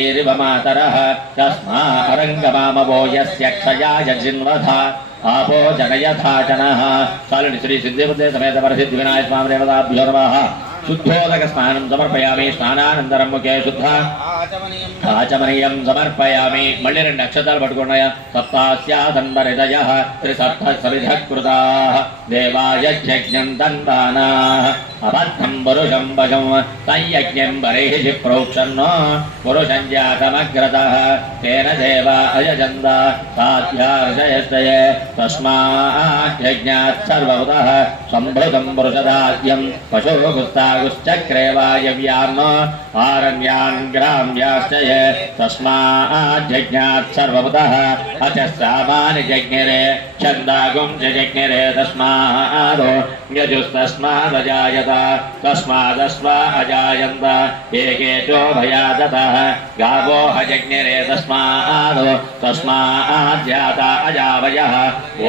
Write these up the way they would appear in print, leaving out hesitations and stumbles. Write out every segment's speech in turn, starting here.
दैरिव मातरः तस्मा अरङ्गमामवो यस्य क्षयाय जिन्वधा आपो जनयथाचनः चालुनि श्री सिद्धिबुद्धे समेत परसिद्धिविनायक स्वामी देवताभ्यो नमः शुद्धोदक स्नानं समर्पयामि स्नानानन्तरं मुखे शुद्ध आचमनीयं समर्पयामि मल्लि रेंडु अक्षतालु पट्टुकोंडया सप्तास्यादन्वहृदयः त्रिसप्तसविधकृताः देवाय यज्ञं दन्तानाः अबद्धं पुरुषं वशं संयज्ञं बर्हिषि प्रोक्षन्नो पुरुषं जातमग्रतः तेन देवा अयजन्त साध्यार्षयस्तये तस्मात् यज्ञात् सर्वभूतः सम्भृतं पुरुषदाद्यं पशुगुस्तागुश्चक्रे वायव्यान् आरण्यान् ग्राम्याश्चये तस्मात् यज्ञात् सर्वभूतः अच सामान्यजज्ञरे छन्दागुंसजज्ञरे तस्मात् यजुस्तस्मादजायत तस्मादस्मा अजायन्त एकेचो भयादतः गावो हजज्ञरे तस्मात् जाता अजावयः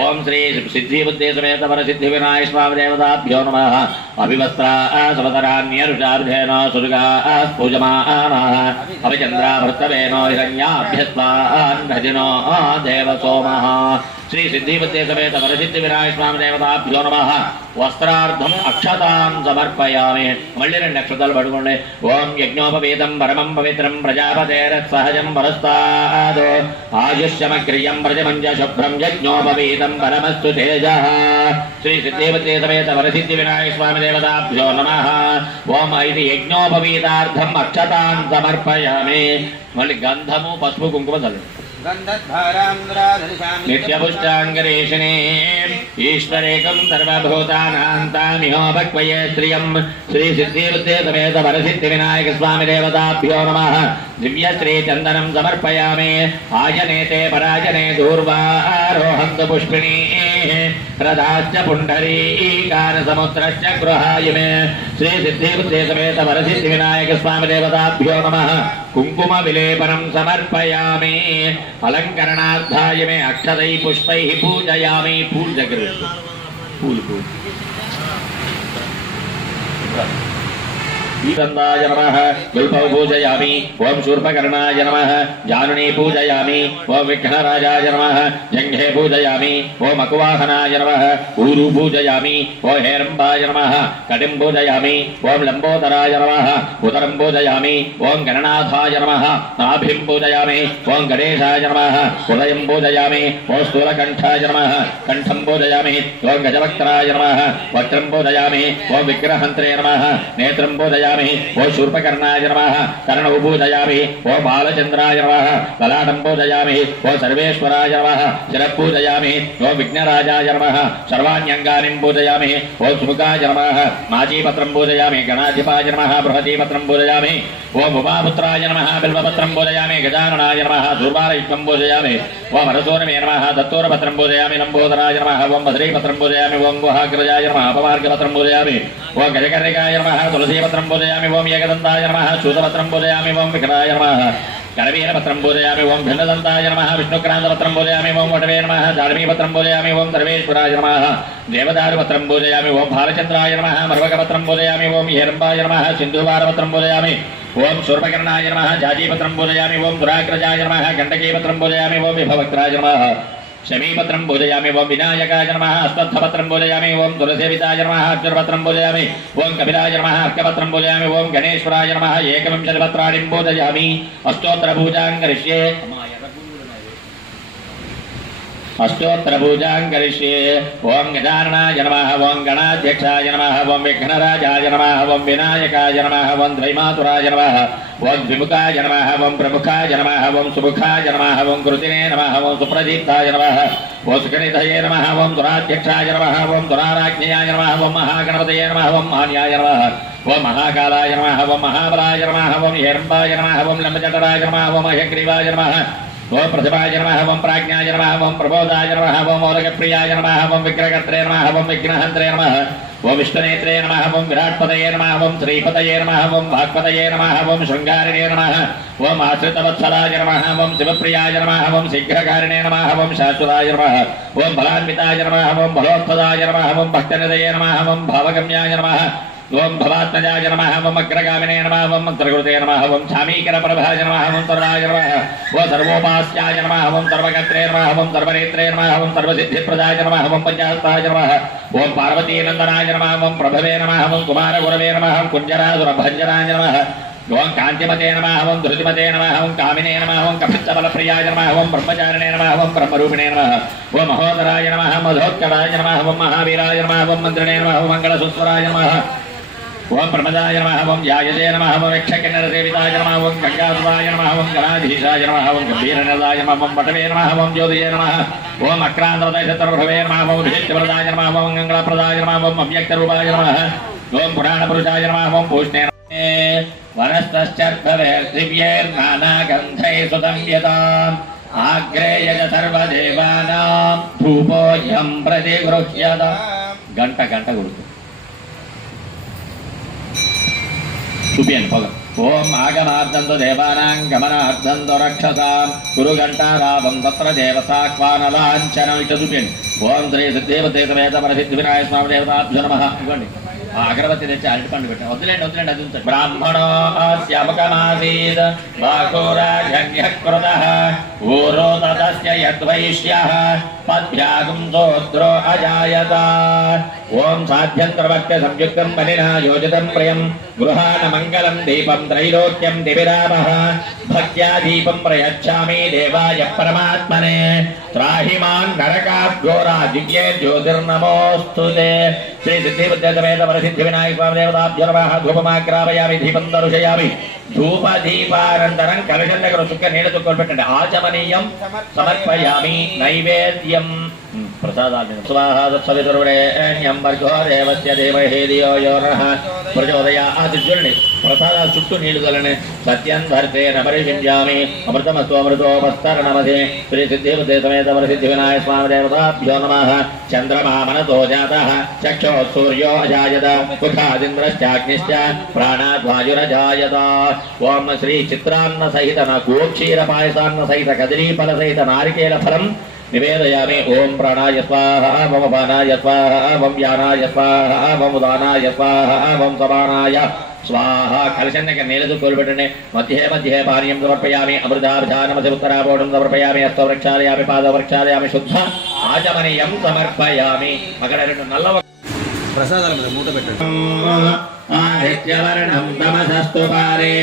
ओम श्री सिद्धिबुद्धि समेत परसिद्धिविनायक स्वामी देवताभ्यो नमः अभिवस्त्रा समतरान्यरुषार्धेन सुर्गाः पूजमानाः अभिचन्द्राभृतवेनो हिरण्याभ्यस्वान् भजिनो देवसोमः श्री सिद्धिबुद्धि समेत परसिद्धिविनायक स्वामी देवताभ्यो नमः वस्त्रार्धम अक्षतान् समर्पयामि मल्लि रेंडु अक्षतालु पट्टुकोंडि ओम यज्ञोपवीतं परमं पवित्रं प्रजापतेरत्सहजं परस्ताद् आयुष्यमग्रियं प्रजमञ्च शुभ्रं यज्ञोपवीतं परमस्तु तेजः श्री सिद्धिबुद्धि समेत परसिद्धिविनायक स्वामी देवताभ्यो नमः ओम इति यज्ञोपवीतार्थम् अक्षतान् समर्पयामि मल्लि गन्धमु पसुपु कुंकुम चल्लु नित्यपुष्टाङ्गरेषणे ईश्वरेकं सर्वभूतानान्तामिहोपक्वये श्रियं श्री सिद्धिबुद्धे समेत परसिद्धिविनायक स्वामी देवताभ्यो नमः दिव्यश्री चन्दनं समर्पयामि आजनेते पराजने दूर्वारोहन्तु पुष्पिणी रथाश्च पुण्डरीकारसमुद्रश्च गृहायिमे श्री सिद्धिबुद्धे समेत परसिद्धिविनायक स्वामी देवताभ्यो नमः कुंकुम विलेपनं समर्पयामि अलंकरणार्थाय मे अक्षतै पुष्पैः पूजयामि फूल ईकंदाय नमः गुल्पौ पूजयामि ओम शूर्पकर्णाय नमः जानुनी पूजयामि ओम विघ्नराजाय नमः जंघे पूजयामि ओम अकुवाहनाय नमः ऊरु पूजयामि ओम हेरंबाय नमः कटिं पूजयामि ओम लंबोदराय नमः उदरं पूजयामि ओम गणनाथाय नमः नाभिं पूजयामि ओम गणेशाय नमः उदयं पूजयामि ओम स्थूलकंठाय नमः कंठं पूजयामि ओम गजवक्त्राय नमः वक्त्रं पूजयामि ओम विग्रहन्त्रे नमः नेत्रं पूजयामि ओ शूर्पकर्णाय नमः कर्णौ पूजयामि ओ बालचन्द्राय नमः ललाटं पूजयामि ओ सर्वेश्वराय नमः शिरः पूजयामि ओ विघ्नराजाय नमः सर्वाण्यङ्गानि पूजयामि ओ सुमुखाय नमः माजीपत्रं पूजयामि गणाधिपाय नमः बृहतीपत्रं पूजयामि ओ उमापुत्राय नमः बिल्वपत्रं पूजयामि गजाननाय नमः दुर्वारयुक्तं पूजयामि ओ वरसोनमे नमः दत्तूरपत्रं पूजयामि लम्बोदराय नमः ओं बद्रीपत्रं पूजयामि ओं गुहाग्रजाय नमः अपमार्गपत्रं पूजयामि ओ गजकर्णिकाय नमः तुलसीपत्रं पूजयामि ओम एकदन्ताय नमः शूलपत्रं पूजयामि ओम विकटाय नमः करवीरपत्रं पूजयामि ओम भिन्नदन्ताय नमः विष्णुक्रान्तपत्रं पूजयामि ओम वटवे नमः दार्मीपत्रं पूजयामि ओम सर्वेश्वराय नमः देवदारुपत्रं पूजयामि ओम भालचन्द्राय नमः मर्वकपत्रं पूजयामि ओम हेरम्बाय नमः सिन्धुवारपत्रं पूजयामि ओम शूर्पकर्णाय नमः जाजीपत्रं पूजयामि ओम दुराग्रजाय नमः गण्डकीपत्रं पूजयामि ओम विभवक्त्राय नमः शमीपत्रं पूजयामि ओम विनायकाय नमः अश्वत्थपत्रं पूजयामि ओम तुलसीविताय नमः अर्जुनपत्रं पूजयामि ओम कपिलाय नमः अर्कपत्रं पूजयामि ओम गणेश्वराय नमः एकविंशतिपत्राणि पूजयामि अष्टोत्तरपूजां करिष्ये अष्टोत्तरपूजां करिष्ये ओम गजाननाय नमः ओम गणाध्यक्षाय नमः ओम विघ्नराजाय नमः ओम विनायकाय नमः ओम द्वैमातुराय नमः ओम द्विमुखाय नमः ओम प्रमुखाय नमः ओम सुमुखाय नमः ओम कृतिने नमः ओम सुप्रदीप्ताय नमः ओम सुगणितये नमः ओम दुराध्यक्षाय नमः ओम दुराराज्ञयाय नमः ओम महागणपतये नमः ओम मान्याय नमः ओम महाकालाय नमः ओम महाबलाय नमः ओम हेरम्बाय नमः ओम लंबजठराय नमः ओम हयग्रीवाय नमः ओम प्रतिभाय नमः ओम प्राज्ञाय नमः ओम प्रबोधाय नमः ओम ओदकप्रियाय नमः ओम विग्रहकर्त्रे नमः ओम विघ्नहन्त्रे नमः ओम विष्णुनेत्रे नमः ओम विराट्पतये नमः ओम श्रीपतये नमः ओम भागपतये नमः ओम शृंगारिणे नमः ओम आश्रितवत्सलाय नमः ओम शिवप्रियाय नमः ओम शीघ्रकारिणे नमः ओम शाश्वताय नमः ओम बलान्विताय नमः ओम बलोत्पदाय नमः ओम भक्तनिधये नमः ओम भावगम्याय नमः ఓం భవాత్మజాయ నమః ఓం అగ్రగామినే నమః ఓం మంత్రకృతే నమః ఓం ఛామీకరప్రభాయ నమః ఓం సర్వాయ నమః ఓం సర్వోపాస్యాయ నమః ఓం సర్వకర్త్రే నమః ఓం సర్వనేత్రే నమః ఓం సర్వసిద్ధిప్రదాయ నమః ఓం పంచాస్తాయ నమః ఓం పార్వతీనందనాయ నమః ఓం ప్రభవే నమః ఓం కుమారగురవే నమః ఓం కుంజరాసురభంజనాయ నమః ఓం కాంతిమతే నమః ఓం ధృతిమతే నమః ఓం కామినే నమః ఓం కపిత్తబలప్రియాయ నమః ఓం బ్రహ్మచారిణే నమః ఓం బ్రహ్మరూపిణే నమః ఓం మహోదరాయ నమః మధోత్కటాయ నమః ఓం మహావీరాయ నమః ఓం మంత్రిణే నమః ఓం మంగళసూత్రాయ నమః ఓం ప్రమదాయ నమః ఓం యాయజే నమః ఓం యక్షకిన్నరసేవితాయ నమః ఓం గంగాసురాయ నమః ఓం గణాధీశాయ నమః ఓం గంభీరనదాయ నమః ఓం పటవే నమః ఓం జ్యోతియే నమః ఓం అక్రాంతవదయ శత్రుభవే నమః ఓం విశిష్టప్రదాయ నమః ఓం మంగళప్రదాయ నమః ఓం అవ్యక్తరూపాయ నమః ఓం పురాణపురుషాయ నమః ఓం పూష్ణే వనస్తశ్చర్భవేర్దివ్యైర్నానాగంధైः సుసంయతాम् ఆగ్రేయజ సర్వదేవానాం ధూపోऽयं ప్రతిగృహ్యత గంట కొడుకు చూపియండి పొగ ఓం ఆగమార్థంతో దేవానాం గమనార్థంతో రక్షసాం గురు గంటారావం తత్ర దేవసాక్వానలాంఛనం ఇట్లా చూపియండి ఓం శ్రీ సిద్ధేవతే సమేత పరసిద్ధి వినాయక స్వామి దేవతాభ్యో నమః ఇవ్వండి అగరబత్తి తెచ్చి అరటిపండు పెట్టాం వదిలేండి అది ఉంటుంది బ్రాహ్మణో అస్యముఖమాసీత్ బాహురాజన్యకృతః ఊరో తతస్య యద్వైశ్యః పద్భ్యాగం సోద్రో అజాయత ఓం సాధ్యంత్రవక్య సంయుక్తం బలినా యోజితం ప్రియం గృహాన మంగళం దీపం త్రైలోక్యం దివిరామః భక్త్యా దీపం ప్రయచ్ఛామి దేవాయ పరమాత్మనే త్రాహిమాన్ నరకాద్ఘోరా దివ్యే జ్యోతిర్నమోస్తుతే శ్రీ సిద్ధిబుద్ధేత వరసిద్ధి వినాయక స్వామి దేవతాభ్యో నమః ధూపమాగ్రాపయామి దీపం దర్శయామి ధూపదీపానంతరం కలశం దగ్గర చుక్క నీళ్ళ చుక్కలు పెట్టండి ఆచమనీయం సమర్పయామి నైవేద్యం ప్రసాదాలు స్వాహాదర్వరేణ్యం వర్గో దేవస్య ధీమహి ధియో యో నః ప్రచోదయాత్ చూడండి ప్రసాదాల చుట్టూ నీళ్లు చల్లని సత్యం ధర్తేన పరిషించామి అమృతమస్తు అమృతోపస్తరణమధే శ్రీ సిద్ధిబుద్ధే సమేత వరసిద్ధి వినాయక స్వామి దేవతాభ్యో నమః చంద్రమా మనతో జాతః చక్షో సూర్యో అజాయత ముఖాదింద్రశ్చాగ్నిశ్చ ప్రాణాద్వాయురజాయత ఓం శ్రీ చిత్రాన్న సహిత గోక్షీర పాయసాన్న సహిత కదలీఫల సహిత నారికేల ఫలం నివేదయామి ఓం ప్రాణాయ స్వాహ ఓం అపానాయ స్వాహ ఓం వ్యానాయ స్వాహ ఓం ఉదానాయ స్వాహ ఓం సమానాయ స్వాహ కలశం దగ్గర నీళ్ళతో కోలుపెట్టండి మధ్యే పానీయం సమర్పయామి అమృతాభిధానమసి ఉత్తరాబోధం సమర్పయామి హస్తవృక్షాలయామి పాదవృక్షాలయామి శుద్ధ ఆచమనీయం సమర్పయామి అక్కడ రెండు నల్ల ప్రసాదాల మీద మూత పెట్టండి ఆదిత్యవర్ణం తమసస్తు పారే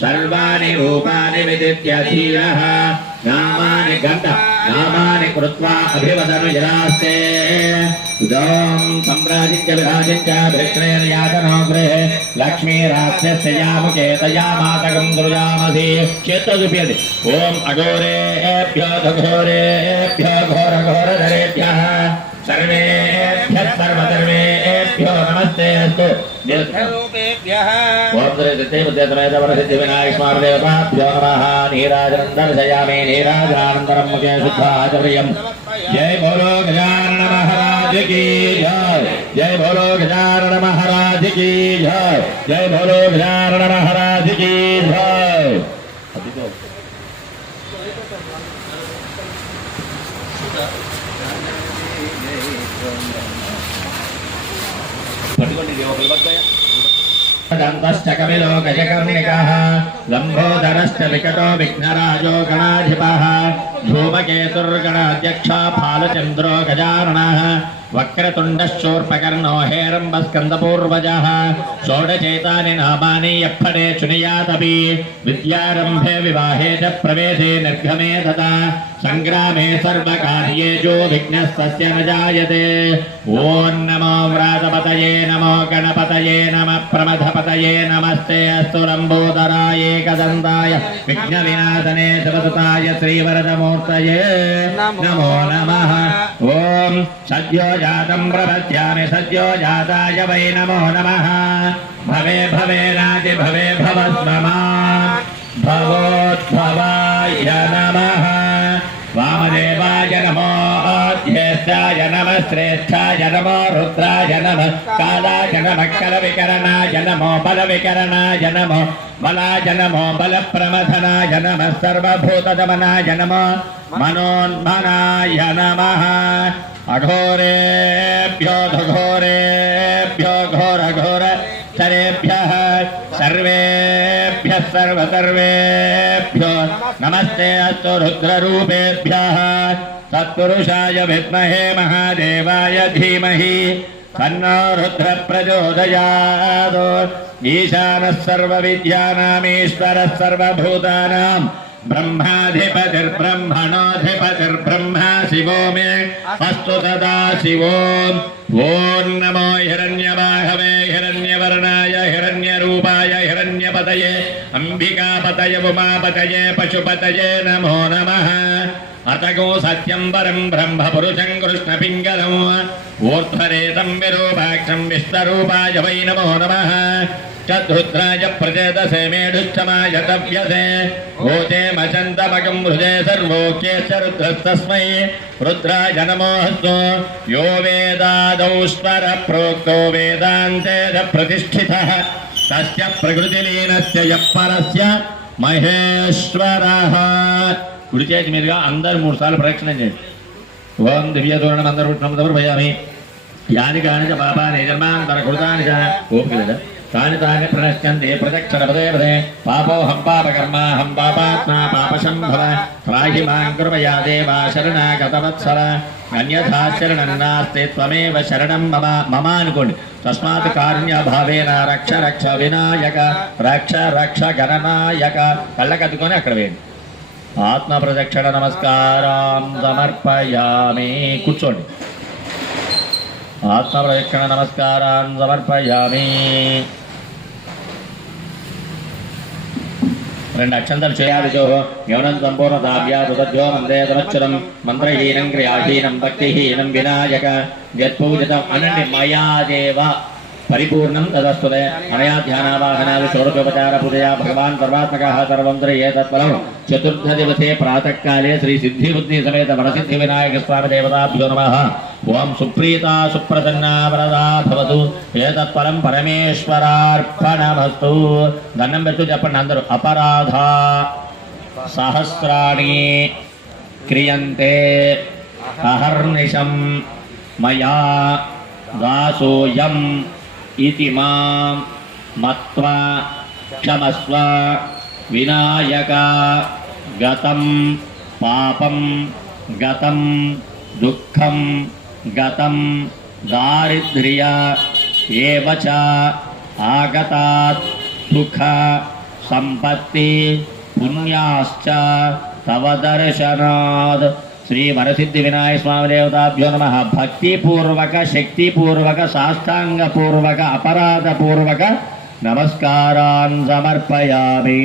సర్వాణి రూపాని విదిత్య ధీరః నామాని గంధ నామాని కృత్వా అభివదను జలాస్తే ఉదం సంప్రాజించ విరాజించ భృత్రేణ యాతనో గృహే లక్ష్మీరాజ్యస్య యాముకే తయామాతకం దృజామసి చేత్తో చూపించండి ఓం అఘోరేభ్యో ఘోరేభ్యో ఘోరఘోరధరేభ్యః సర్వేభ్యః సర్వధర్మేభ్యో నమస్తే అస్తు ఓం శ్రీ సిద్ధిబుద్ధే సమేత వరసిద్ధి వినాయక స్వామి దేవతాభ్యో నమః నీరాజనం దర్శయామి నీరాజనానంతరం ముఖే శుద్ధాచర్యం జై బోలో గజానన మహారాజ్ की जय जय बोलो गजानन महाराज की जय जय बोलो गजानन महाराज की जय दन्तश्च कपिलो गजकर्णिकः लम्बोदरश्च विकटो विघ्नराजो गणाधिपः धूमकेतुर्गणाध्यक्षः फालचन्द्रो गजाननः वक्रतुण्डश्चोर्पकर्णो हेरम्बस्कन्दपूर्वजः षोडचैतानि नामानि यप्पडे चुनियादपि विद्यारम्भे विवाहे च प्रवेशे निर्गमे तथा सङ्ग्रामे सर्वकार्ये जो विघ्नस्तस्य न जायते ॐ नमो व्रातपतये नमो गणपतये नमः प्रमथपतये नमस्ते अस्तु लम्बोदराय एकदन्ताय विघ्नविनाशने शिवसुताय श्रीवरदमूर्तये नमो नमः ॐ सद्यो जातं प्रपद्यामि सद्यो जाताय वै नमो नमः भवे भवेनाति भवे भवस्ममा भवोद्भवाय नमः वामदेवाय नमो ज्येष्ठाय नमः श्रेष्ठाय नमो रुद्राय नमः कालाय नमः कलविकरणाय नमो बलविकरणाय नमो बलाय नमो बलप्रमथनाय नमः सर्वभूतदमनाय नमो मनोन्मनाय नमः अघोरेभ्यो घोरेभ्यो घोर घोर सर्वेभ्यः सर्वेभ्यः सर्वेभ्यो नमस्ते अस्तु रुद्ररूपेभ्यः तत्पुरुषाय विद्महे महादेवाय धीमहि तन्नो रुद्रः प्रचोदयात् ईशानः सर्वविद्यानामीश्वरः सर्वभूतानां ब्रह्माधिपतिर्ब्रह्मणोऽधिपतिर्ब्रह्मा शिवो मे अस्तु सदा शिवो ॐ नमो हिरण्यबाहवे हिरण्यवर्णाय हिरण्यरूपाय हिरण्यपतये अम्बिकापतये उमापतये पशुपतये नमो नमः अतगो सत्यं परं ब्रह्म पुरुषं कृष्णपिङ्गलम् ऊर्ध्वरेतं विरूपाक्षं विष्णुरूपाय वै नमो नमः चतुद्राय प्रचेदसे मेढुश्चमाय तव्यसे ओचे मचन्तमकं हृदे सर्वोक्येश्च रुद्रस्तस्मै रुद्राय नमोऽस्तु यो वेदादौ स्वर प्रोक्तो वेदान्ते प्रतिष्ठितः तस्य प्रकृतिलीनस्य यः परस्य महेश्वरः కుడి చేతి మీదుగా అందరు 3 సార్లు ప్రదక్షిణ చేయండి. ఓం దివ్యతోరణం అందరూ సమర్పయామి. యాని కాని చ పాపాని జన్మాంతర కృతాని చ ఓపిక తాని తాని ప్రణశ్యంతే ప్రదక్షిణ పదే పదే పాపోహం పాపకర్మాహం పాపాత్మా పాపశంభవ త్రాహి మాం కృపయా దేవా శరణాగతవత్సల అన్యథా శరణం నాస్తి త్వమేవ శరణం మమ మమ అనుకోండి. తస్మాత్ కారుణ్యభావేన రక్ష రక్ష వినాయక రక్ష రక్ష గణనాయక కళ్ళకద్దుకొని అక్కడ వేయండి. ఆత్మ ప్రదక్షిణ నమస్కారం సమర్పయామి. కూర్చోండి. ఆత్మ ప్రదక్షిణ నమస్కారం సమర్పయామి. 2 అక్షంతలు చేయాలిజో యవనం సంపూర్ణతాభ్యాదుద్యో మందే తమచ్చరం మంత్రహీనం క్రియాహీనం భక్తిహీనం వినాయక యత్పూజితం అనండి మయాదేవ పరిపూర్ణం తదస్తుతే అనయా ధ్యానావాహనాది షోడశోపచార పూజయా భగవాన్ సర్వాత్మకः సర్వంత్రయే తత్ఫలం చతుర్థ దివసే ప్రాతఃకాలే శ్రీ సిద్ధి బుద్ధి సమేత వరసిద్ధి వినాయక స్వామి దేవతాభ్యో నమః. ఓం సుప్రీతా సుప్రసన్నా వరదా భవతు. ఏతత్ఫలం పరమేశ్వరార్పణమస్తు. దండం పెట్టు చెప్పండి అందరూ. అపరాధ సహస్రాణి క్రియంతే అహర్నిశం మయా దాసోయం इति मां मत्वा क्षमस्व विनायक गतं पापं गतं दुःखं गतं दारिद्र्य एव च आगतात् सुख संपत्ति पुण्याश्च तव दर्शनात्. శ్రీ వరసిద్ధి వినాయక స్వామి దేవతాభ్యో నమః. భక్తిపూర్వక శక్తిపూర్వక సాష్టాంగపూర్వక అపరాధపూర్వక నమస్కారాన్ సమర్పయామి.